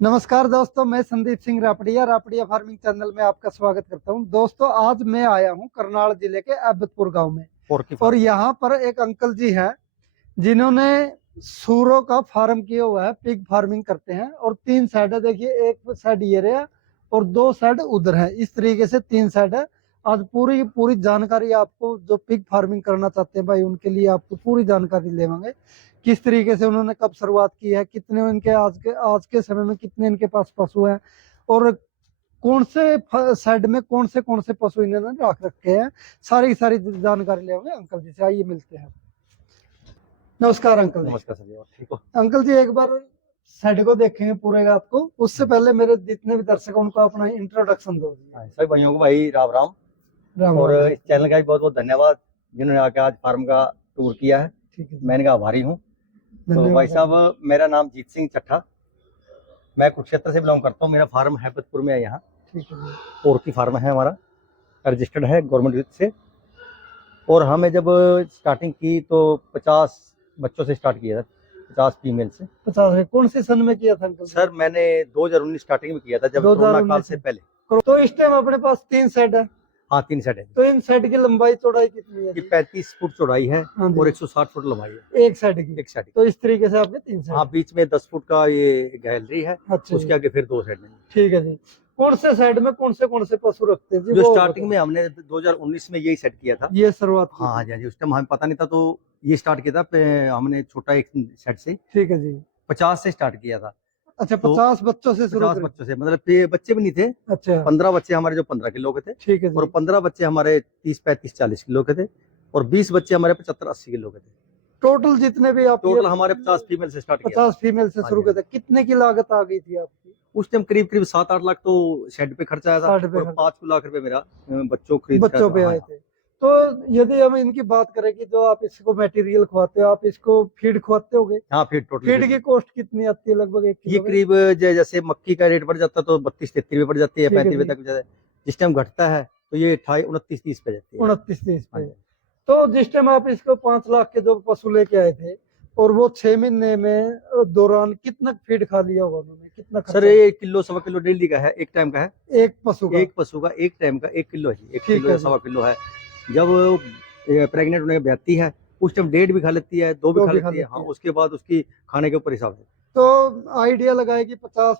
नमस्कार दोस्तों, मैं संदीप सिंह रापड़िया रापड़िया फार्मिंग चैनल में आपका स्वागत करता हूं। दोस्तों, आज मैं आया हूं करनाल जिले के अहमदपुर गांव में और यहां पर एक अंकल जी हैं जिन्होंने सूरों का फार्म किया हुआ है। पिग फार्मिंग करते हैं और 3 साइड है। देखिए, एक साइड ये रहा और 2 साइड उधर है। इस तरीके से 3 साइड है। आज पूरी पूरी जानकारी आपको, जो पिग फार्मिंग करना चाहते हैं भाई, उनके लिए आपको पूरी जानकारी लेवांगे। किस तरीके से उन्होंने कब शुरुआत की है, कितने इनके आज के समय में कितने इनके पास पशु हैं और कौन से साइड में कौन से पशु इन्होंने रख रखे हैं, सारी सारी जानकारी लेवांगे अंकल जी से। आइए मिलते हैं। नमस्कार अंकल जी। नमस्कार सर, ठीक हो? अंकल जी, एक बार साइड को देखेंगे पूरे का आपको, उससे पहले मेरे जितने भी दर्शक हैं उनको अपना इंट्रोडक्शन दो। सभी भाइयों को भाई राम राम। राम और राम। इस चैनल का भी बहुत बहुत धन्यवाद जिन्होंने आके आज फार्म का टूर किया है। ठीक है, मैं इनका आभारी हूँ। तो धन्यवाद भाई साहब, मेरा नाम जीत सिंह चट्ठा, मैं कुरुक्षेत्र से बिलोंग करता हूँ। मेरा फार्म हैबतपुर में है यहाँ। ठीक है जी। पोर्की फार्म है हमारा, रजिस्टर्ड है गवर्नमेंट से। और हमें जब स्टार्टिंग की तो 50 बच्चों से स्टार्ट किया था, 50 फीमेल से। 50 कौन से सन में किया था अंकल? सर मैंने 2019 स्टार्टिंग में किया था, जब कोरोना काल से पहले। तो इस टाइम अपने पास 3 सेट है। हाँ, 3 सेट है। तो इन सेट की लंबाई चौड़ाई कितनी है? 35 फुट चौड़ाई है और 160 फुट लंबाई है एक सेट की। एक सेट। तो इस तरीके से आपके 3 सेट। हाँ, बीच में 10 फुट का ये गैलरी है। अच्छा, उसके आगे फिर 2 सेट में। ठीक है जी। कौन से साइड में कौन से पशु रखते हैं जी? जो स्टार्टिंग में हमने 2019 में यही सेट किया था, ये शुरुआत की। हाँ जी, उस टाइम हमें पता नहीं था तो ये स्टार्ट किया था हमने छोटा एक सेट से। ठीक है जी। 50 से स्टार्ट किया था। अच्छा, 50 बच्चों से शुरू? 50 बच्चों से, मतलब ये बच्चे भी नहीं थे। अच्छा, 15 बच्चे हमारे जो 15 किलो के थे। ठीक है जी। और 15 बच्चे हमारे 30, 35, 40 किलो के थे। और 20 बच्चे हमारे 75, 80 किलो के थे। टोटल जितने भी आप? टोटल हमारे 50 फीमेल से स्टार्ट किया। 50 फीमेल से शुरू किया था। कितने की लागत आ गई थी आपकी उस टाइम? करीब 7-8 लाख तो शेड पे खर्चा आया था और 5 लाख रुपए मेरा बच्चों पे आए थे। तो यदि हम इनकी बात करें कि जो आप इसको मटेरियल खवाते हो, आप इसको फीड खवाते होगे? हाँ, फीड टोटल। फीड की कॉस्ट कितनी आती है लगभग? ये करीब जैसे मक्की का रेट बढ़ जाता है तो 32-33 रुपए बढ़ जाती है, 35 रुपए तक। जिस टाइम घटता है तो ये 28-29-30 पे जाती है। 29-30 पे। तो जिस टाइम आप इसको 5 लाख के जो पशु लेके आए थे और वो 6 महीने में दौरान कितना फीड खा लिया होगा उन्होंने? कितना सर ये किलो सवा किलो डेली का है, एक टाइम का है। एक पशु का एक टाइम का 1 किलो है जी। 1 किलो या सवा किलो है। जब प्रेग्नेंट होने जाती है उस टाइम 1.5 भी खा लेती है, 2 भी खा लेती है। हाँ, उसके बाद उसकी खाने के ऊपर हिसाब है। तो आइडिया लगाए कि 50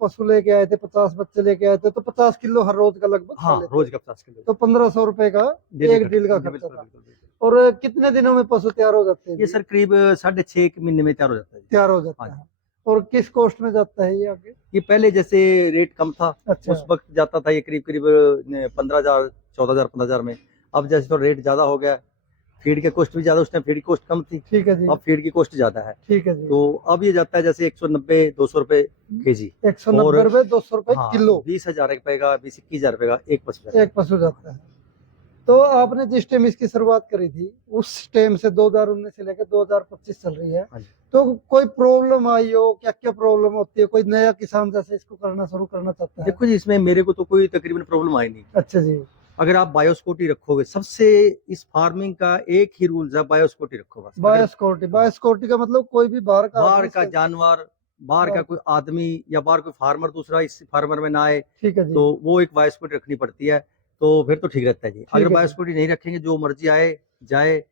पशु लेके आए थे, 50 बच्चे लेके आए थे, तो 50 किलो हर रोज का लगभग? हाँ, रोज का 50 किलो। तो 1500 रुपए का एक डील का खर्चा था। और कितने दिनों में पशु तैयार हो जाते हैं? ये सर करीब 6.5 महीने में तैयार हो जाता है। तैयार हो जाता है। और किस कॉस्ट में जाता है ये आगे? ये पहले जैसे रेट कम था। अच्छा। उस वक्त जाता था ये करीब 15,000, 14,000, 15,000 में। अब जैसे तो रेट ज्यादा हो गया, फीड के कॉस्ट भी ज्यादा। उस टाइम फीड की कॉस्ट कम थी। ठीक है जी। अब फीड की कॉस्ट ज्यादा है। ठीक है जी। तो अब ये जाता है जैसे 190-200 रुपए केजी। 190 रुपए 200 रुपए किलो। 20,000 रुपए का, 20-21,000 रुपए का एक पशु जाता है। तो आपने जिस टाइम इसकी शुरुआत करी थी उस टाइम से 2019 से लेकर 2025 चल रही है, तो कोई प्रॉब्लम आई हो? क्या क्या प्रॉब्लम होती है? कोई नया किसान जैसे इसको करना शुरू करना चाहता है? देखो जी, इसमें मेरे को तो कोई तकरीबन प्रॉब्लम आई नहीं। अच्छा जी। अगर आप बायोसिक्योरिटी रखोगे, सबसे इस फार्मिंग का एक ही रूल है, बायोसिक्योरिटी रखो बस। बायोसिक्योरिटी का मतलब कोई भी बाहर का जानवर, बाहर का कोई आदमी या बाहर कोई फार्मर दूसरा इस फार्मर में ना आए। ठीक है जी। तो वो एक बायोसिक्योरिटी रखनी पड़ती है, तो फिर तो ठीक रहता है जी। अगर बायोसिक्योरिटी नहीं रखेंगे, जो मर्जी आए जाए,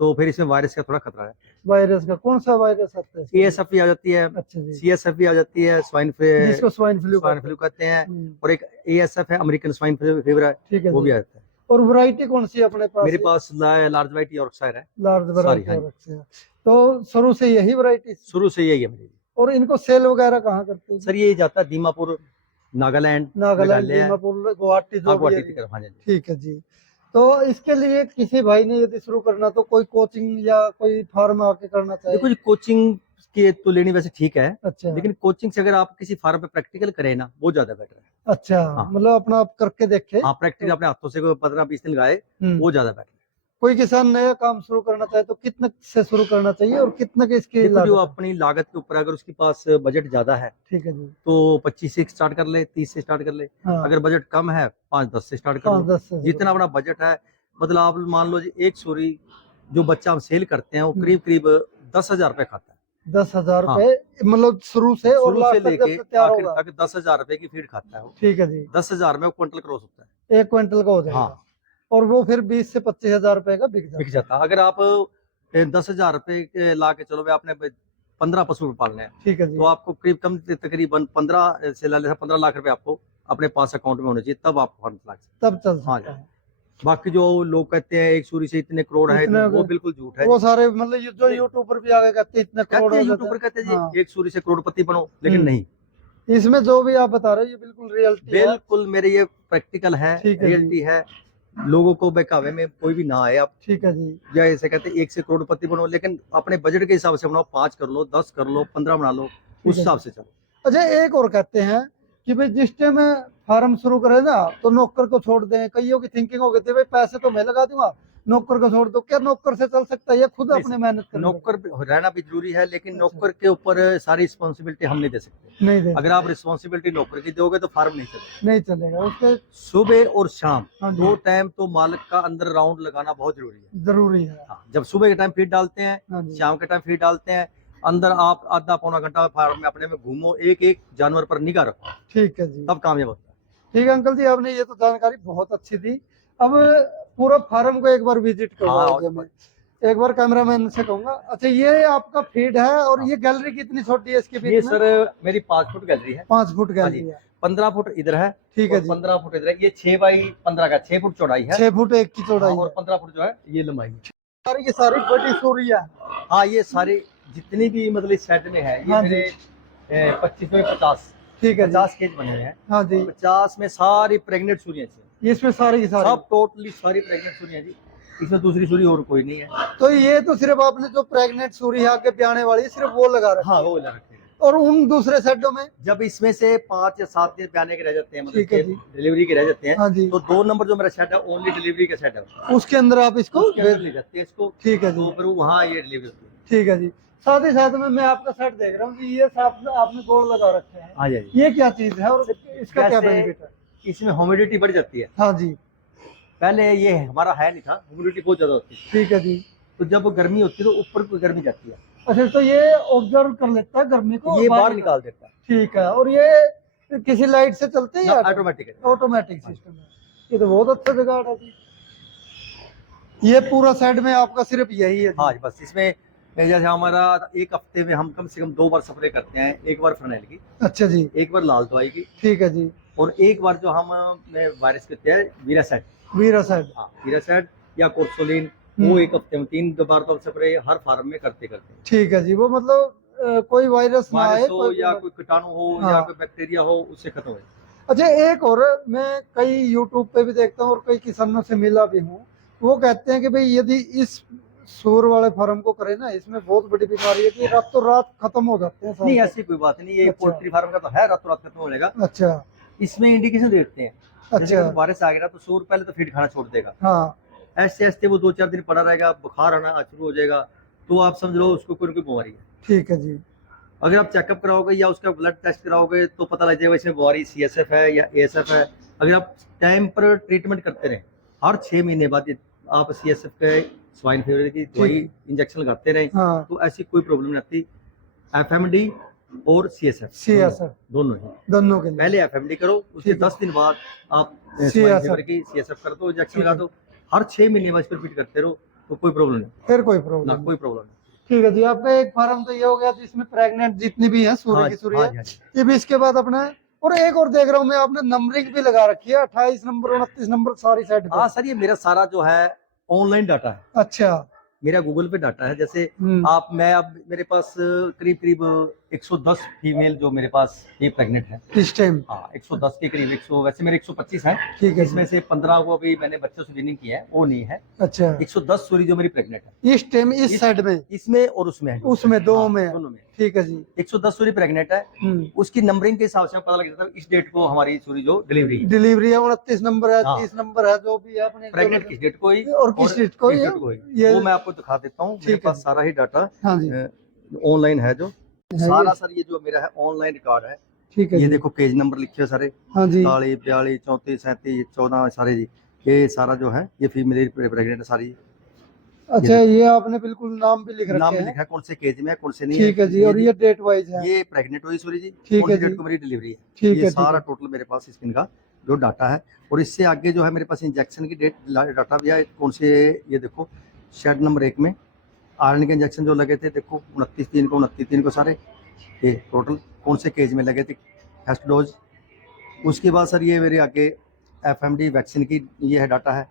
तो फिर इसमें वायरस का थोड़ा खतरा है। वायरस का कौन सा वायरस आता है? ASF भी आ जाती है। अच्छा जी। CSF भी आ जाती है, स्वाइन फ्लू कहते हैं। और एक ASF है, अमेरिकन स्वाइन फीवर है। ठीक है, वो भी आता है। और वैरायटी कौन सी अपने पास? मेरे पास लार्ज वैरायटी यॉर्कशायर है। Large variety. तो शुरू से यही वैरायटी? शुरू से यही है मेरी। और इनको सेल वगैरह कहाँ करते हैं? सर ये जाता है दीमापुर, नागालैंड, दीमापुर, गुवाहाटी जो। ठीक है जी। तो इसके लिए किसी भाई ने यदि शुरू करना तो कोई कोचिंग या कोई फार्म आके करना चाहिए? देखो जी, कोचिंग की तो लेनी वैसे ठीक है। अच्छा। लेकिन कोचिंग से अगर आप किसी फार्म पे प्रैक्टिकल करें ना, वो ज्यादा बेटर है। अच्छा। हाँ। मतलब अपना आप करके देखे। हाँ, प्रैक्टिकल अपने हाथों से 15-20 दिन लगाए, वो ज्यादा बेटर है। कोई किसान नया काम शुरू करना चाहे तो कितने से शुरू करना चाहिए और कितने के इसकी लागत? जो अपनी लागत के ऊपर, अगर उसके पास बजट ज्यादा है, ठीक है जी, तो 25 से स्टार्ट कर ले, 30 से स्टार्ट कर ले। हाँ। अगर बजट कम है, 5-10 से स्टार्ट कर लो। जितना अपना बजट है, मतलब आप मान लो जी, एक सूरी जो बच्चा हम सेल करते हैं वो करीब 10,000 रुपए खाता है। 10,000 रुपए मतलब शुरू से और शुरू से लास्ट तक लेके जब तैयार आखिर होगा। तक 10,000 रुपए की फीड खाता है वो। ठीक है जी। 10,000 में वो क्विंटल क्रॉस होता है। 1 क्विंटल का हो जाएगा। हाँ। और वो फिर 20 से 25,000 रुपए का बिक बिक जाता जाता है। अगर आप 10,000 रुपए ला के चलो, आपने 15 पशु पालने हैं, है। ठीक है जी। तो आपको करीब तकरीबन 15 से 15 लाख रुपए आपको अपने पास अकाउंट में होने चाहिए, तब आप फार्म चला सकते तब चल हाँ सकता है। हैं। बाकी जो लोग कहते हैं एक सूरी से इतने करोड़ है, इतने वो बिल्कुल झूठ है वो जी। सारे मतलब ये जो यूट्यूबर भी आगे कहते हैं इतने करोड़ कहते हैं हो जाते यूट्यूबर कहते हैं हाँ। जी एक सूरी से करोड़पति बनो, लेकिन नहीं, इसमें जो भी आप बता रहे हो ये बिल्कुल रियलिटी है। बिल्कुल मेरे ये प्रैक्टिकल है, ठीक है जी। रियलिटी है। लोगों को बहकावे में कोई भी ना आए आप। ठीक है जी। या ऐसे कहते हैं 1 से करोड़पति बनो, लेकिन अपने बजट के हिसाब से बनाओ, 5 कर लो, 10 कर लो, 15 बना लो, है उस हिसाब से चलो। अच्छा एक और कहते हैं कि भाई जिस टाइम फार्म शुरू करे ना तो नौकर को छोड़ दें। कईयों की थिंकिंग हो गई थी भाई पैसे तो मैं लगा दूंगा, नौकर को छोड़ दो। क्या नौकर से चल सकता है? ये खुद नहीं अपने सर, मेहनत करनी नौकर रहना भी जरूरी है, लेकिन अच्छा। नौकर के ऊपर सारी रिस्पॉन्सिबिलिटी हम नहीं दे सकते। पड़ेगी। नहीं दे अगर आप रिस्पॉन्सिबिलिटी नौकर की दोगे तो फार्म नहीं चलेगा। नहीं चलेगा उसके। सुबह और शाम हाँ जी। 2 टाइम तो मालिक का अंदर राउंड लगाना बहुत जरूरी है। जरूरी है। हाँ, जब सुबह के टाइम फीड डालते हैं, हाँ जी। शाम के टाइम फीड डालते हैं, अंदर आप आधा पौना घंटा फार्म में अपने में घूमो, एक एक जानवर पर निगाह रखो, ठीक है जी। तब कामयाब होता है। ठीक है अंकल जी, आपने ये तो जानकारी बहुत अच्छी दी। अब पूरा फार्म को एक बार विजिट करवाओगे। मैं एक बार कैमरामैन से कहूंगा। अच्छा ये आपका फीड है और ये गैलरी कितनी छोटी है इसके बीच ये में? सर मेरी 5 फुट गैलरी है। 5 फुट हाँ गैलरी जी। है। 15 फुट इधर है। ठीक है और जी। 15 फुट इधर है। ये 6 बाई 15 का 6 फुट चौड़ाई है। 6 फुट एक की चौड़ाई हाँ, और है। 15 फुट जो है ये लंबाई है। सारी की सारी बड़ी सूरी है। हाँ, ये सारी जितनी भी मतलब इस सेट में है, ये हाँ जी। मेरे 25 में 50। ठीक है जी। 50 केज बने हुए हैं। हाँ जी। 50 में सारी प्रेग्नेंट सूरियां हैं। इसमें सारी की सारी सब टोटली सारी प्रेग्नेंट सूरियां जी। इसमें दूसरी सूरी और कोई नहीं है। तो ये तो सिर्फ आपने जो प्रेग्नेंट सूरी है आगे ब्याने वाली सिर्फ वो लगा रखा हाँ, वो लगा रखे हैं। और उन दूसरे सेटों में जब इसमें से 5 या 7 दिन ब्याने के रह जाते हैं, ठीक है जी। मतलब डिलीवरी के रह जाते हैं, हाँ जी। तो 2 नंबर जो मेरा सेट है ओनली डिलीवरी का सेट है। उसके अंदर आप इसको उसके अंदर ले जाते हैं इसको। ठीक है जी। तो फिर वहाँ ये डिलीवरी होती है। ठीक है जी। साथ ही साथ में मैं आपका सेट देख रहा हूँ कि ये सब आपने गोल लगा रखे हैं। हाँ जी। ये क्या चीज है और इसका क्या कैसे? बेनिफिट है? इसमें ह्यूमिडिटी बढ़ जाती है। हाँ जी। पहले ये हमारा है नहीं था, ह्यूमिडिटी बहुत ज्यादा होती है। ठीक है जी। तो जब गर्मी होती है तो ऊपर को गर्मी जाती है, अच्छा तो ये ऑब्जर्व कर लेता है गर्मी को, ये बाहर निकाल देता है। ठीक है। और ये किसी लाइट से चलते हैं या ऑटोमेटिक है। ऑटोमेटिक सिस्टम है? ये तो बहुत अच्छा जुगाड़ है जी। ये पूरा सेट में आपका सिर्फ यही है जी? हाँ जी, बस इसमें जैसे हमारा एक हफ्ते में हम कम से कम 2 बार स्प्रे करते हैं। एक बार फर्नेल की, अच्छा जी। एक बार लाल दवाई की, ठीक है जी। और एक बार जो हम वायरस कहते हैं वीरासेट। वीरासेट। हाँ, वीरासेट या कोर्सोलिन, वो एक हफ्ते में 3 बार तो स्प्रे हर फार्म में करते हैं। ठीक है जी। वो मतलब कोई वायरस ना आए, वायरस हो या कोई कीटाणु हो हाँ। या कोई बैक्टीरिया हो, उससे खत्म हो। अच्छा एक और मैं कई यूट्यूब पे भी देखता हूँ और कई किसानों से मिला भी हूँ, वो कहते हैं कि भाई यदि इस सूर वाले फार्म को करें ना, इसमें बहुत बड़ी बीमारी है कि रातों रात खत्म हो जाते हैं सारे। नहीं, ऐसी कोई बात नहीं। ये अच्छा। पोल्ट्री फार्म का तो है रातों रात खत्म हो जाएगा। अच्छा इसमें इंडिकेशन देखते हैं। जैसे अच्छा। कि वायरस आ गया तो सूर पहले तो फीड खाना छोड़ देगा। हाँ ऐसे ऐसे वो 2-4 दिन पड़ा रहेगा, बुखार आना शुरू हो जाएगा, तो आप समझ लो उसको कोई ना कोई बीमारी है। ठीक है जी। अगर आप चेकअप कराओगे या उसका ब्लड टेस्ट कराओगे तो पता लग जाएगा इसमें बीमारी CSF है या ASF है। अगर आप टाइम पर ट्रीटमेंट करते रहे, हर 6 महीने बाद आप CSF के स्वाइन फीवर की दवाई इंजेक्शन लगाते रहे, हाँ तो ऐसी कोई प्रॉब्लम नहीं आती। FMD और CSF दोनों ही। दोनों के लिए पहले FMD करो, उसके ठीक है। 10 दिन बाद आप CSF स्वाइन फीवर की CSF कर दो, इंजेक्शन लगा दो। हर 6 महीने बाद रिपीट करते रहो तो कोई प्रॉब्लम नहीं, फिर कोई ना प्रॉब्लम कोई प्रॉब्लम नहीं। ठीक है जी। आपका एक फार्म तो ये हो गया जिसमें प्रेग्नेंट जितनी भी है सूर्य हाँ की जी, सूर्य हाँ है। जी, हाँ जी। ये भी इसके बाद अपना और एक और देख रहा हूँ मैं, आपने नंबरिंग भी लगा रखी है 28 नंबर 29 नंबर सारी साइड पे। हाँ सर, ये मेरा सारा जो है ऑनलाइन डाटा है। अच्छा। मेरा गूगल पे डाटा है। जैसे आप मैं अब मेरे पास करीब करीब 110 फीमेल जो मेरे पास ये प्रेग्नेंट है इस टाइम। हाँ, 110 के करीब 100, वैसे मेरे 125 है। ठीक है इसमें से 15 को अभी मैंने बच्चों से विनिंग किया है, वो नहीं है। अच्छा 110 सूरी जो मेरी प्रेग्नेंट है इस टाइम इस साइड में, इसमें और उसमें है। उसमें दो हाँ, में दोनों में। ठीक है जी। 110 सूरी प्रेग्नेंट है, उसकी नंबरिंग के हिसाब से पता लग जाता है इस डेट को हमारी सूरी जो डिलीवरी है। डिलीवरी है 29 नंबर है, हाँ। 30 नंबर है, जो भी है अपने प्रेग्नेंट किस डेट को ही और किस डेट को किस डेट को ही, ये वो मैं आपको दिखा देता हूँ। मेरे ठीक है पास सारा ही डाटा हाँ जी ऑनलाइन है जो है सारा ये। सर ये जो मेरा है ऑनलाइन रिकॉर्ड है। ठीक है ये जी। देखो पेज नंबर लिखे हुए सारे, हाँ जी 41, 42, 34, 37, 14 सारे जी। ये सारा जो है ये फीमेल प्रेग्नेंट है सारी। अच्छा, ये आपने बिल्कुल नाम भी लिख नाम रखे भी हैं। लिखा है, कौन से केज में है, कौन से नहीं ठीक है जी, और ये डेट वाइज है। ये प्रेग्नेंट हुई सूर्य जी, ठीक कौन है सी डेट जी। को मेरी डिलीवरी है, ठीक ये है, सारा ठीक है। टोटल मेरे पास स्किन का जो डाटा है। और इससे आगे जो है मेरे पास इंजेक्शन की डेट डाटा भी है, कौन से, ये देखो शेड नंबर 1 में आयरन के इंजेक्शन जो लगे थे, देखो 29/3 को सारे, ये टोटल कौन से केज में लगे थे, फर्स्ट डोज। उसके बाद सर ये मेरे आगे FMD वैक्सीन की ये है डाटा है,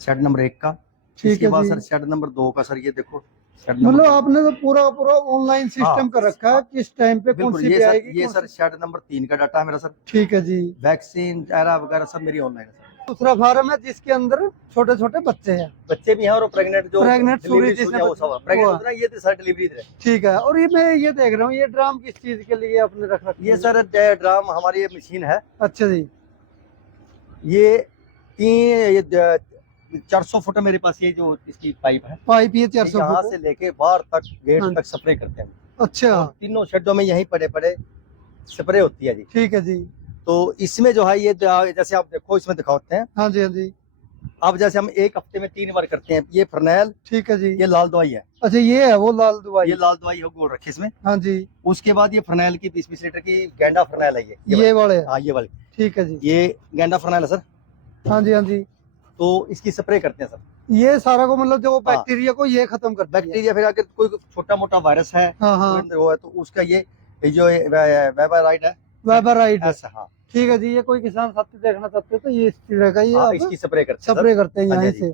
शेड नंबर 1 का। ठीक इसके है बाद जी। सर शेड नंबर 2 का, सर ये देखो शेड मतलब नंबर आपने तो पूरा पूरा ऑनलाइन सिस्टम हाँ, कर रखा है, हाँ, किस टाइम पे कौन बिल्कुल। सी ये पे सर आएगी, ये कौन सर सी। शेड नंबर 3 का डाटा है मेरा सर। ठीक है जी। वैक्सीन एरा वगैरह सब मेरी ऑनलाइन है सर। दूसरा फार्म है जिसके अंदर छोटे छोटे बच्चे हैं। बच्चे भी हैं और प्रेग्नेंट जो प्रेग्नेंट सूरी डिलीवरी जिसने है वो सब प्रेग्नेंट होता है ना, ये तो सर डिलीवरी है। ठीक है। और ये मैं ये देख रहा हूँ, ये ड्राम किस चीज के लिए आपने रख रखा है? ये सर ड्राम हमारी ये मशीन है, अच्छा जी। ये 400 फुट मेरे पास ये जो इसकी पाइप है, पाइप ये 400 यहाँ फुट से लेके बाहर तक गेट हाँ। तक स्प्रे करते हैं। अच्छा, और तीनों शेडों में यहीं पड़े पड़े स्प्रे होती है जी। ठीक है जी। तो इसमें जो है ये जैसे आप देखो इसमें दिखाते हैं, हाँ जी, हाँ जी। अब जैसे हम एक हफ्ते में 3 बार करते हैं, ये फर्नैल, ठीक है जी। ये लाल दवाई है, अच्छा, ये है वो लाल दवाई। ये लाल दवाई है गोल रखी इसमें। हाँ जी। उसके बाद ये फर्नैल की 20-20 लीटर की गैंडा फर्नैल है, ये वाले। हाँ ये वाली, ठीक है जी। ये गैंडा फर्नैल है सर। हाँ जी, हाँ जी। तो इसकी स्प्रे करते हैं सर, ये सारा को मतलब जो बैक्टीरिया को ये खत्म कर बैक्टीरिया। फिर अगर कोई छोटा मोटा वायरस है, हाँ हाँ, कोई वो है, तो उसका ये जो वेबराइड है, वेबराइड। ऐसा, हाँ ठीक है जी। ये कोई किसान साथी देखना चाहते हैं तो ये इस तरह का ये हाँ, आप इसकी स्प्रे करते हैं स्प्रे करते हैं हाँ यहाँ जी, से।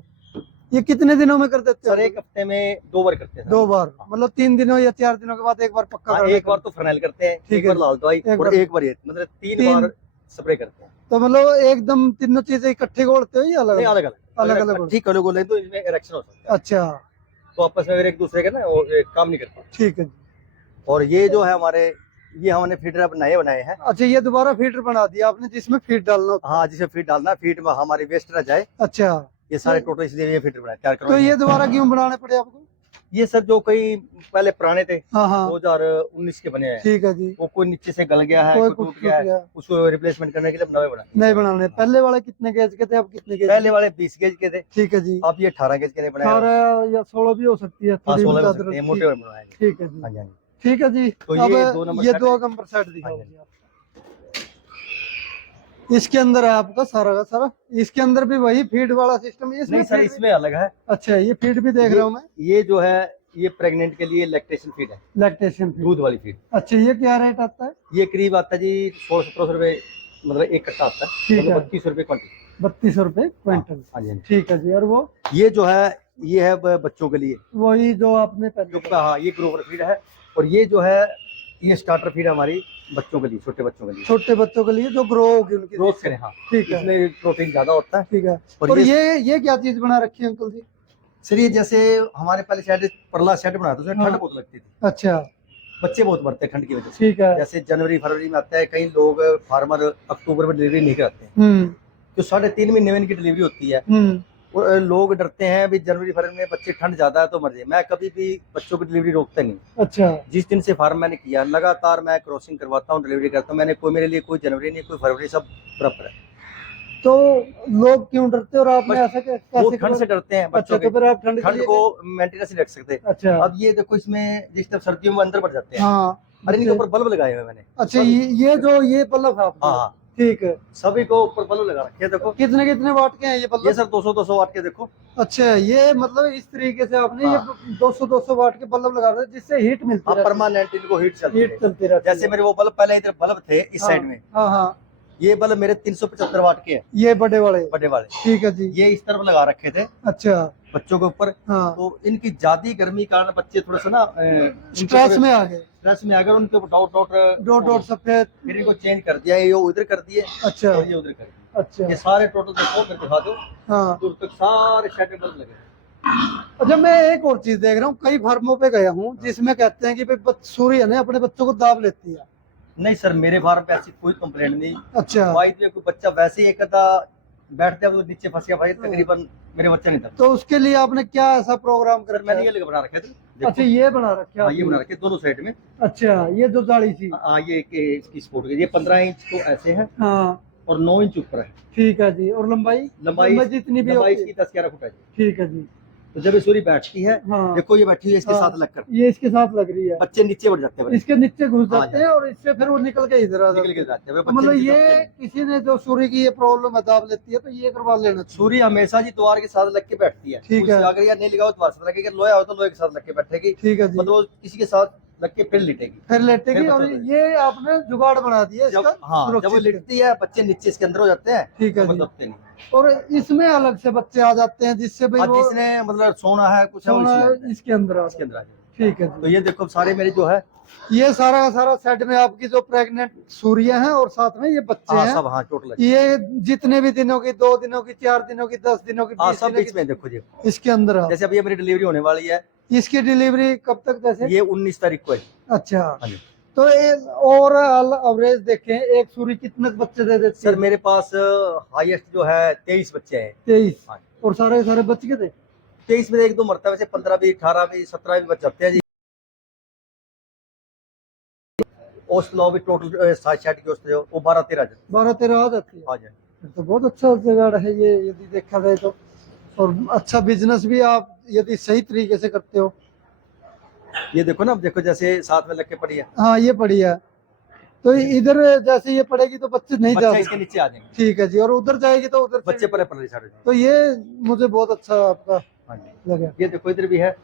ये कितने दिनों में कर देते सर। हैं? एक हफ्ते में 2 बार करते हैं सर। 2 बार, मतलब 3 दिनों या 4 दिनों के बाद एक बार पक्का हाँ, कर एक देते बार हैं। तो फर्नैल करते हैं, ठीक एक है बार लाल दवाई, एक और बार- एक बार ये, मतलब 3 बार स्प्रे करते हैं। तो मतलब एकदम तीनों चीजें इकट्ठे घोलते हो या अलग नहीं, अलग? अलग अलग अलग अलग। ठीक है, गोले तो इसमें इरेक्शन हो सकता है, अच्छा, तो आपस में एक दूसरे के ना वो काम नहीं करते। ठीक है जी। और ये जो है हमारे, ये हमने फीडर अब नए बनाए हैं। अच्छा, ये दोबारा फीडर बना दिया आपने जिसमें फीड डालना होता हाँ, जिसे फीड डालना, फीड में हमारी वेस्ट ना जाए, है। अच्छा, ये सारे टोटल इसलिए ये फीडर बनाए, तैयार तो करवाए ये हैं। दोबारा क्यों बनाने पड़े आपको? ये सर जो कई पहले पुराने थे, हाँ हाँ, 2019 के बने हैं, ठीक है जी। वो कोई नीचे से गल गया है, कोई कोई कुछ टूट गया है, उसको रिप्लेसमेंट करने के लिए नए बनाए। नहीं बनाने। पहले वाले कितने गेज के थे, अब कितने गेज? पहले वाले 20 गेज के थे, ठीक है जी। अब ये 18 गेज के नहीं बनाए। 18 या 16 भी हो सकती है, हाँ, थोड़ी 16 बता हो सकते हैं, दो। मोटे वाले बनाए हैं। ठीक है जी। हाँ जी, हाँ जी। ठीक है जी। तो अब ये 2 नंबर ये सेट 2 है। नंबर सेट दिखाओ हाँ जी। जी आप। इसके अंदर है आपका सारा का सारा। इसके अंदर भी वही फीड वाला सिस्टम है? नहीं सर, इसमें अलग है। अच्छा, ये फीड भी देख रहा हूँ मैं। ये जो है ये प्रेग्नेंट के लिए लैक्टेशन फीड है, लैक्टेशन फीड। दूध वाली फीड। अच्छा, ये क्या रेट आता है? ये करीब आता है जी 1600-1700 रुपए, मतलब एक कट्टा आता है, ठीक है। 32 रुपए क्वांटिटी। 3200 रुपए क्विंटल। हाँ जी, हाँ जी। ठीक है जी। और वो ये जो है ये है बच्चों के लिए, वही जो आपने जो पहले। हाँ ये ग्रोवर फीड है। और ये जो है ये स्टार्टर फीड हमारी बच्चों के लिए, छोटे बच्चों के लिए, छोटे बच्चों के लिए जो ग्रो होगी उनकी ग्रोथ करें। हाँ, ठीक है, इसमें प्रोटीन ज्यादा होता है। ठीक है। और और ये क्या चीज बना रखी है अंकल जी? सर ये जैसे हमारे पहले शेड परला शेड बनाया था, उसमें हाँ। ठंड बहुत लगती थी, अच्छा, बच्चे बहुत मरते हैं ठंड की वजह से। ठीक है। जैसे जनवरी फरवरी में आता है, कई लोग फार्मर अक्टूबर में डिलीवरी नहीं कराते हैं, तो 3.5 महीने में इनकी डिलीवरी होती है। वो लोग डरते हैं भी जनवरी फरवरी में बच्चे ठंड ज्यादा है तो मर जाए। मैं कभी भी बच्चों की डिलीवरी रोकता नहीं। अच्छा, जिस दिन से फार्म मैंने किया, लगातार मैं क्रॉसिंग करवाता हूँ, डिलीवरी करता हूँ। मैंने मेरे लिए कोई जनवरी नहीं, कोई फरवरी, सब बराबर है। तो लोग क्यों डरते और आपने ऐसा वो ठंड से डरते हैं अच्छा, बच्चों तो फिर आप ठंड ठंड को मेंटेनेंस नहीं रख सकते। अच्छा, अब ये देखो, इसमें जिस तरह सर्दियों में अंदर बढ़ जाते हैं, हाँ। अरे इनके ऊपर बल्ब लगाए हुए मैंने। अच्छा, ये जो ये बल्ब है आपका? हाँ, ठीक है। सभी को ऊपर बल्ब लगा रखे हैं, देखो। कितने कितने वाट के हैं ये बल्ब? ये सर 200 वाट के, देखो। अच्छा, ये मतलब इस तरीके से आपने हाँ। ये 200 वाट के बल्ब लगा रहे हैं जिससे हीट मिलती है, परमानेंट इनको हीट चलती हीट है। चलती रहती है। जैसे मेरे वो बल्ब पहले इधर बल्ब थे इस साइड में, हाँ हाँ, ये बल्ब मेरे 375 वाट के हैं, ये बड़े वाले। बड़े वाले। ठीक है जी। ये इस तरफ लगा रखे थे अच्छा, बच्चों के ऊपर। हाँ, तो इनकी ज्यादा गर्मी के कारण बच्चे थोड़ा सा ना स्ट्रेस में आ गए, स्ट्रेस में अगर उनके ऊपर डॉट डॉट डॉट सफेद। फिर इनको चेंज कर दिया, ये उधर कर दिए अच्छा, और ये उधर कर दिए। अच्छा, ये सारे टोटल देखो, फिर दिखा दो, हाँ। दूर तक सारे शेड बल्ब लगे। अच्छा, मैं एक और चीज देख रहा हूँ, कई फार्मों पे गया हूँ जिसमें कहते हैं कि भाई सूर्य ने अपने बच्चों को दाब लेती है। नहीं सर, मेरे फार्म पे ऐसी कोई कंप्लेंट नहीं। अच्छा, वाइट में कोई बच्चा वैसे ही एक आधा बैठ जाए तो नीचे फंस गया भाई, तकरीबन मेरे बच्चा नहीं था। तो उसके लिए आपने क्या ऐसा प्रोग्राम कर? मैंने ये लगा बना रखे थे, देखो। अच्छा, ये बना रखा हाँ, ये बना रखे दोनों साइड में। अच्छा, ये जो जाली थी। हाँ, ये इसकी सपोर्ट की, ये 15 इंच तो ऐसे है हाँ, और 9 इंच ऊपर है। ठीक है जी। और लंबाई लंबाई जितनी भी लंबाई होती इसकी 10-11 फुट है जी। ठीक है जी। तो जब ये सूरी बैठती है, हाँ। देखो ये बैठी है इसके हाँ। साथ लगकर, ये इसके साथ लग रही है, बच्चे नीचे बढ़ जाते हैं, इसके नीचे घुस हाँ जाते जी। हैं और इससे फिर वो निकल के इधर आ निकल जाते के हैं। जाते हैं, वे तो बच्चे मतलब नीचे दबते ये नहीं। किसी ने जो सूर्य की ये प्रॉब्लम है, दाब लेती है, तो ये करवा लेना चाहिए। सूरी हमेशा जी द्वार के साथ लग के बैठती है, ठीक है। अगर यार नहीं लगाओ द्वार से लगेगा, लोहा हो तो लोहे के साथ लग के बैठेगी, ठीक है जी। मतलब वो किसी के साथ लग के फिर लेटेगी, फिर लेटेगी। फिर और बच्चा उधर। ये आपने जुगाड़ बना दिया जब इसका हाँ जब वो सुरक्षित के। लेटती है, बच्चे नीचे इसके अंदर हो जाते हैं, ठीक है तो जी। दबते नहीं। और इसमें अलग से बच्चे आ जाते हैं, जिससे भाई आज वो जिसने मतलब सोना है कुछ है, वो सोना इसमें आता है, इसके अंदर आ इसके जाता अंदर आ है। जाए। ठीक है तो जी। ये देखो सारे मेरे जो है, ये सारा का सारा सेट में आपकी जो प्रेग्नेंट सूर्य हैं और साथ में ये बच्चे हाँ हैं, सब, हाँ टोटल ये जितने भी दिनों की, 2 दिनों की, 4 दिनों की, 10 दिनों की, हाँ 20 सब दिनों बीच में देखो जी। की, इसके अंदर आ। जैसे अभी ये मेरी डिलीवरी होने वाली है, इसकी डिलीवरी कब तक जैसे? ये 19 तारीख को है। अच्छा। हाँ जी। तो ओवरऑल एवरेज देखें, एक सूर्य कितने बच्चे दे देती सर है? मेरे पास हाईएस्ट जो है 23 बच्चे हैं। 23। हाँ। और सारे सारे बच गए थे? 23 में एक दो मरता है, वैसे 15 भी, 18 भी, 17 भी बच जाते हैं जी। औसत लो भी टोटल 60 की औसत जो वो 12-13 जाते 12-13 आ जाती है। हैं। हाँ जी। फिर तो बहुत अच्छा जुगाड़ है ये, यदि देखा जाए तो। और अच्छा बिजनेस भी आप यदि सही तरीके से करते हो। ये देखो ना, अब देखो जैसे साथ में लग के पड़ी है, हाँ ये पड़ी है, तो इधर जैसे ये पड़ेगी तो बच्चे नहीं जा बच्चा इसके सकते। नीचे आ जाएंगे, ठीक है जी। और उधर जाएगी तो उधर बच्चे से पर पड़ साढ़े। तो ये मुझे बहुत अच्छा आपका हाँ जी। लगा। ये देखो इधर भी है।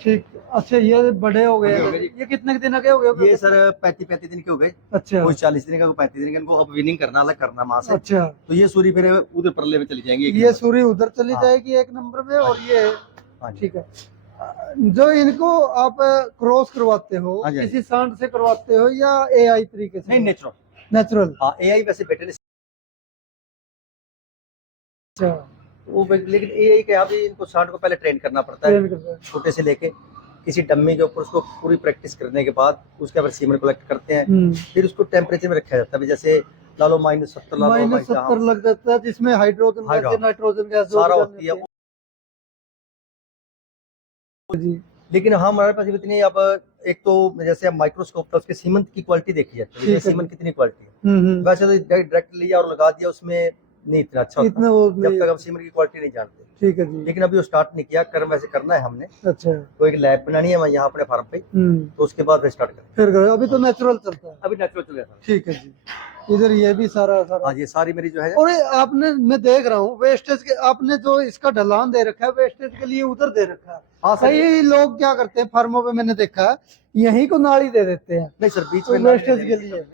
ठीक। अच्छा ये बड़े हो बड़े हो गए गए जी। ये कितने दिन के हो गए? ये सर 35 दिन के हो गए, अच्छा। कोई 40 दिन का, कोई 35 दिन का। इनको अब विनिंग करना, अलग करना माँ से। अच्छा। तो ये सूरी फिर उधर परले में चली जाएंगी, एक ये नंबर। सूर्य उधर चली हाँ। जाएगी 1 नंबर में, और ये हाँ जी। ठीक है। जो इनको आप क्रॉस करवाते हो, हाँ जी, हाँ जी। किसी सांड से करवाते हो या एआई तरीके से? नहीं, नेचुरल। नेचुरल। हाँ एआई वैसे बेटे ने, अच्छा। वो लेकिन एआई के यहाँ भी इनको सांड को पहले ट्रेन करना पड़ता है, ट्रेन करते हैं। छोटे से लेके किसी डम्मी के ऊपर उसको पूरी प्रैक्टिस करने के बाद उसके बाद सीमेंट कलेक्ट करते हैं, फिर उसको टेम्परेचर में रखा जाता है। जैसे ला लो -70 ला लो, -70 लग जाता है, जिसमें हाइड्रोजन गैस, नाइट्रोजन गैस सारा होती है जी। लेकिन हाँ हमारे पास इतनी, अब एक तो जैसे माइक्रोस्कोप था, उसके सीमेंट की क्वालिटी देखी जाती है, सीमेंट कितनी क्वालिटी है। वैसे तो डायरेक्ट लिया और लगा दिया, उसमें नहीं इतना अच्छा होता, जब तक हम सीमेंट की क्वालिटी नहीं जानते। ठीक है जी। लेकिन अभी वो स्टार्ट नहीं किया, कर्म वैसे करना है हमने। अच्छा। तो एक लैब बनानी है यहाँ अपने फार्म पे, तो उसके बाद स्टार्ट करें। फिर अभी तो नेचुरल चलता है। अभी नेचुरल चल रहा है। ठीक है जी। इधर ये भी सारा हाँ ये सारी मेरी जो है। और आपने, मैं देख रहा हूँ वेस्टेज के, आपने जो इसका ढलान दे रखा है वेस्टेज के लिए उधर दे रखा है। हाँ कई लोग क्या करते हैं फार्मों पे, मैंने देखा है यहीं को नाली दे देते हैं। नहीं सर, बीच तो में वेस्टेज के लिए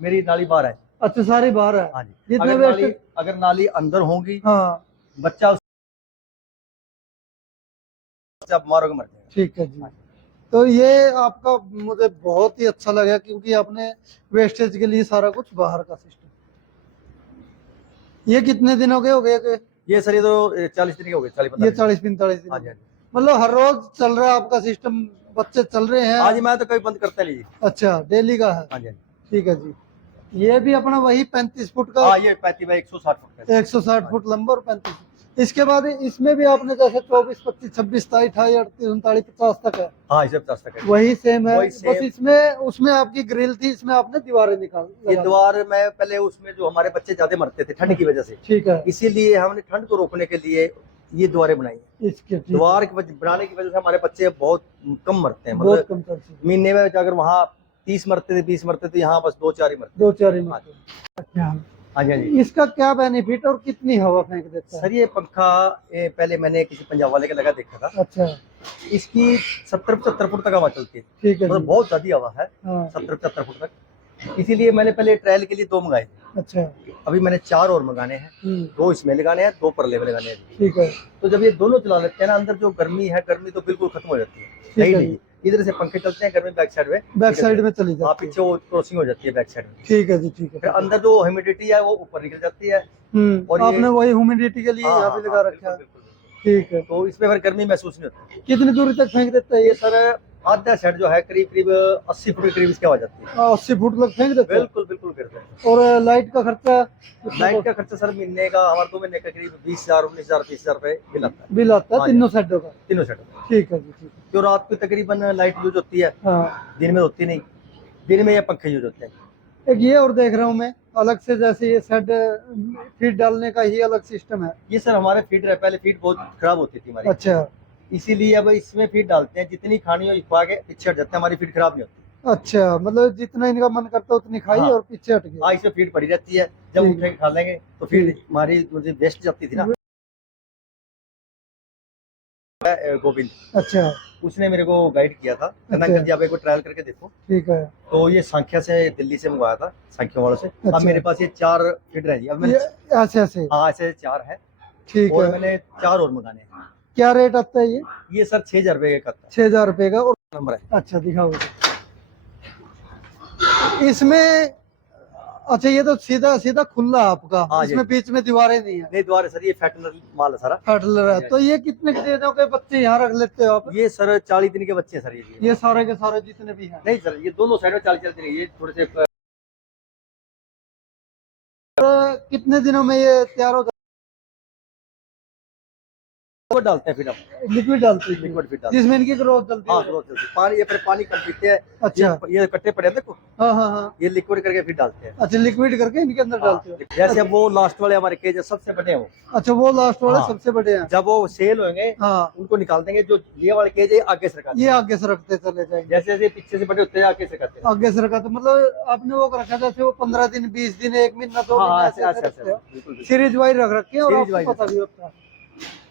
मेरी नाली बाहर है। अच्छा, सारी बाहर है। हाँ जी। जितने अगर नाली अंदर होगी, हाँ, बच्चा बीमार होकर मर जाएगा। ठीक है जी। तो ये आपका मुझे बहुत ही अच्छा लगा, क्योंकि आपने वेस्टेज के लिए सारा कुछ बाहर का सिस्टम। ये कितने दिनों के हो गए? ये सर ये तो 40 दिन के हो गए, 40-45 ये 40-45 दिन। हाँ जी। मतलब हर रोज चल रहा है आपका सिस्टम, बच्चे चल रहे हैं? हाँ जी, मैं तो कभी बंद करता नहीं जी। अच्छा, डेली का है? हाँ जी। ठीक है जी। ये भी अपना वही 35 फुट का? हाँ ये 35 बाई 160 फुट का। 160 फुट लंबा और 35। इसके बाद इसमें भी आपने जैसे 24, 25, 26, 27, 28, 38, 39, 50 तक है? हाँ इसे 50 तक है। वही सेम है, वही सेम। बस इसमें उसमें आपकी ग्रिल थी, इसमें आपने दीवारें निकाल ये दीवार में पहले उसमें जो हमारे बच्चे ज्यादा मरते थे ठंड की वजह से, ठीक है, इसीलिए हमने ठंड को रोकने के लिए ये दीवारें बनाई है। इसके दीवार बनाने की वजह से हमारे बच्चे बहुत कम मरते हैं, बहुत मतलब कम चांसेस। महीने में अगर वहाँ 30 मरते थे, 20 मरते थे, यहाँ बस 2-4 ही मरते। 2-4 ही मरते। अच्छा, हाँ जी हाँ जी। इसका क्या बेनिफिट और कितनी हवा फेंक देता है? सर ये पंखा पहले मैंने किसी पंजाब वाले का लगा देखा था। अच्छा। इसकी 70-75 फुट तक हवा चलती है। ठीक है, मतलब बहुत ज्यादा हवा है। हाँ। 70-75 फुट तक। इसीलिए मैंने पहले ट्रायल के लिए 2 मंगाए थे। अच्छा। अभी मैंने 4 और मंगाने हैं, 2 इसमें लगाने हैं, 2 परले में लगाने हैं। ठीक है। तो जब ये दोनों चला लेते हैं ना, अंदर जो गर्मी है, गर्मी तो बिल्कुल खत्म हो जाती है। सही नहीं, इधर से पंखे चलते हैं, गर्मी बैक साइड में चली जाती है। पीछे वो क्रॉसिंग हो जाती है बैक साइड में। ठीक है जी, ठीक है। फिर अंदर जो ह्यूमिडिटी है वो ऊपर निकल जाती है। और आपने वही ह्यूमिडिटी के लिए यहाँ पे लगा रखा है। ठीक है। तो इसमें फिर गर्मी महसूस नहीं होती। कितनी दूरी तक फेंक देता है ये सर आधा सेट जो है करीब 80 फुट के करीब इसकी आवाज आती है। 80 फुट तक फेंक देता है? बिल्कुल बिल्कुल करते हैं। और लाइट का खर्चा? लाइट का खर्चा सर महीने का हमारे 2 महीने का करीब 20,000, 19,000, 30,000 रुपए बिल आता है। बिल आता है तीनों सेटों का? तीनों सेट। ठीक है जी, ठीक है। जो रात को तकरीबन लाइट यूज होती है, दिन में होती नहीं। दिन में ये पंखे यूज होते हैं। एक ये और देख रहा हूँ मैं अलग से, जैसे ये सेट फीड डालने का ही अलग सिस्टम है? ये सर हमारे फीड है, पहले फीड बहुत खराब होती थी हमारी। अच्छा। इसीलिए अब इसमें फीड डालते हैं, जितनी खानी हो खा के पीछे हट जाते हैं, हमारी फीड खराब नहीं होती। अच्छा, मतलब जितना इनका मन करता है उतनी खाई हाँ। और पीछे हट गए। हाँ, इसमें फीड पड़ी रहती है, जब ठीक। उठे के खा लेंगे तो फीड ठीक। हमारी मुझे वेस्ट जाती थी ना। गोविंद, अच्छा उसने मेरे को गाइड किया था, कहना अच्छा। अंकल जी आप एक बार ट्रायल करके देखो। ठीक है। तो ये सांख्या से, दिल्ली से मंगवाया था, सांख्या वालों से। अच्छा। अब मेरे पास ये 4 फीडर है जी। अब ये मैंने ऐसे ऐसे। हाँ ऐसे 4 है, ठीक और है। मैंने 4 और मंगाने हैं। क्या रेट आता है ये सर 6,000 रुपए का आता 6,000 रुपए का। और है, नंबर है। अच्छा दिखाओ इसमें। अच्छा, ये तो सीधा सीधा खुला आपका। हाँ जी। इसमें बीच में दीवारें नहीं है। नहीं द्वारा सर, ये फैटनर माल है सारा। फर्टिलाइजर है। तो ये कितने के दिनों के बच्चे यहाँ रख लेते हो आप? ये सर 40 दिन के बच्चे हैं सर। ये सारे के सारे जितने भी हैं? नहीं सर, ये दोनों साइड में 40 दिन, ये थोड़े से कितने दिनों में ये तैयार हो लिक्विड डालते हैं, फिर हम लिक्विड डालते हैं लिक्विड फीड डालते हैं। जिसमें इनकी ग्रोथ जल्दी हाँ हो? ग्रोथ जल्दी। पानी, ये फिर पानी कम पीते हैं। अच्छा। ये कट्टे पड़े हैं देखो, हाँ हाँ हाँ। ये लिक्विड करके फिर डालते हैं। अच्छा, लिक्विड करके इनके अंदर डालते हो? जैसे अब वो लास्ट वाले हमारे केज सबसे बड़े हैं वो। अच्छा, वो लास्ट वाले हाँ। सबसे बड़े हैं। जब वो सेल होंगे हाँ, उनको निकाल देंगे। जो ये वाले केज है आगे से रखा ये आगे से रखते चले जाएंगे। जैसे जैसे पीछे से बड़े होते हैं आगे से करते हैं। आगे से रखा तो मतलब आपने वो रखा जैसे वो 15 दिन 20 दिन 1 महीना 2 हाँ महीना ऐसे ऐसे ऐसे बिल्कुल। सीरीज वाइज रख रखे हैं और Series आपको wise पता भी होता है।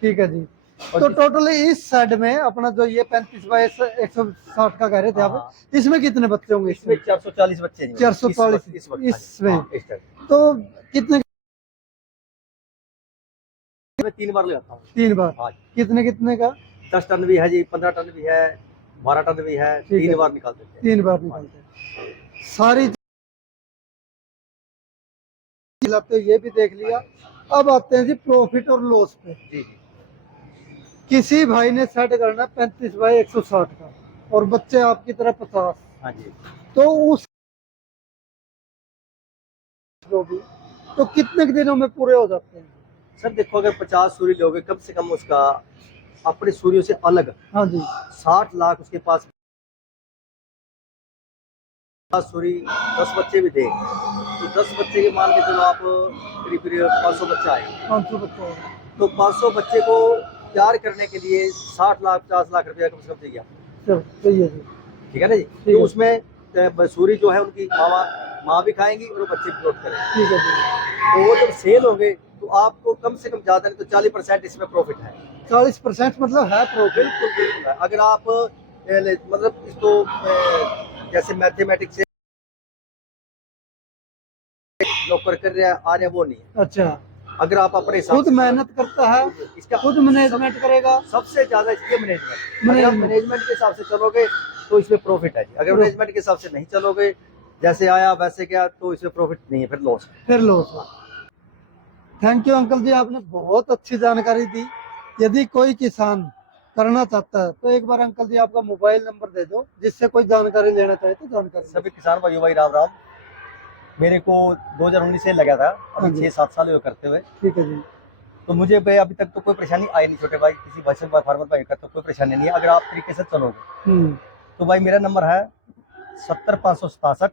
ठीक है जी। और तो टोटली इस साइड में अपना जो ये 35 बाय 160 का कह रहे थे आप, हाँ। इसमें कितने बच्चे होंगे? इसमें 440 बच्चे हैं। 440 इस वक्त इसमें। हाँ, इस टाइम तो कितने? मैं 3 बार ले आता हूँ। 3 बार? हाँ। कितने कितने का? 10 टन भी है जी, 15 टन भी है, 12 टन भी है। ठीक है। 3 बार निकाल देते हैं। 3 बार निकालते हैं सारी खिलाते हो, ये भी देख लिया। अब आते हैं जी प्रॉफिट और लॉस पे। जी जी। किसी भाई ने सेट करना 35 बाय 160 का और बच्चे आपकी तरह 50, हाँ जी। तो उस जो भी तो कितने के दिनों में पूरे हो जाते हैं? सर देखो, अगर 50 सूर्य लोगे, कम से कम उसका अपने सूर्यों से अलग हाँ जी। 60 लाख उसके पास सूर्य 10 बच्चे भी दे, तो 10 बच्चे के मान के चलो आप करीब 500 बच्चा आए, 500 बच्चे हो गए। तो 500 बच्चे को तैयार करने के लिए 60 लाख 50 लाख रुपया कम से कम चाहिए। चलो सही है जी। ठीक है ना जी। है। तो उसमें सूर्य जो है उनकी माँ भी खाएंगी और वो बच्चे भी ग्रोथ करेंगे। ठीक है जी। तो वो जब सेल होंगे तो आपको कम से कम ज्यादा नहीं तो 40% इसमें प्रॉफिट है। 40% मतलब है प्रॉफिट? बिल्कुल बिल्कुल है। अगर आप मतलब इसको जैसे मैथमेटिक्स से नौकर कर रहे हैं आ रहे हैं वो नहीं है। अच्छा, अगर आप अपने हिसाब खुद से मेहनत करता है, इसका खुद मैनेजमेंट करेगा। सबसे ज्यादा इसके मैनेजमेंट। अगर आप मैनेजमेंट के हिसाब से चलोगे तो इसमें प्रॉफिट है जी। अगर मैनेजमेंट के हिसाब से नहीं चलोगे, जैसे आया वैसे गया, तो इसमें प्रॉफिट नहीं है, फिर लॉस है। फिर लॉस। थैंक यू अंकल जी, आपने बहुत अच्छी जानकारी दी। यदि कोई किसान करना चाहता है तो एक बार अंकल जी आपका मोबाइल नंबर दे दो, जिससे कोई जानकारी लेना चाहे तो जानकारी। सभी किसान भाइयों भाई राम राम। मेरे को 2019 से लगा था, अभी 6-7 साल हुए करते हुए। ठीक है जी। तो मुझे भाई अभी तक तो कोई परेशानी आई नहीं छोटे भाई, किसी भाई फार्मर भाई का तो कोई परेशानी नहीं है अगर आप तरीके से चलोगे। तो भाई मेरा नंबर है 70-567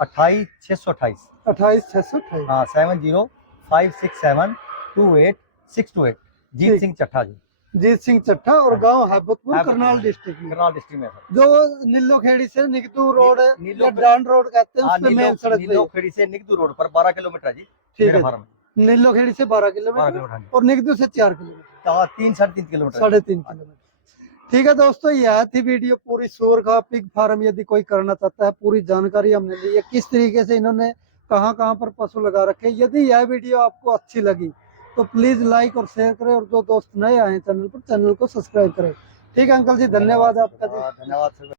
28-628। 28-628। हाँ 70-567-28-628। जीत सिंह चट्ठा जी। जीत सिंह चट्ठा और गांव हैबतपुर, करनाल डिस्ट्रिक्ट में। करनाल डिस्ट्रिक्ट में सर। जो नीलो खेड़ी से निगदू रोड या डांड रोड कहते हैं, उस पे मेन सड़क पे। नीलो खेड़ी से निगदू रोड पर 12 किलोमीटर है जी। ठीक है। फार्म नीलो खेड़ी से 12 किलोमीटर और निगदू से 4 किलोमीटर, 3-3.5 किलोमीटर, 3.5 किलोमीटर। ठीक है दोस्तों, यह थी वीडियो पूरी सूअर का पिग फार्म। यदि कोई करना चाहता है, पूरी जानकारी हमने ली है, किस तरीके से इन्होंने कहाँ पर पशु लगा रखे। यदि यह वीडियो आपको अच्छी लगी तो प्लीज लाइक और शेयर करें, और जो दोस्त नए आए चैनल पर, चैनल को सब्सक्राइब करें। ठीक है अंकल जी, धन्यवाद आपका जी। धन्यवाद सर।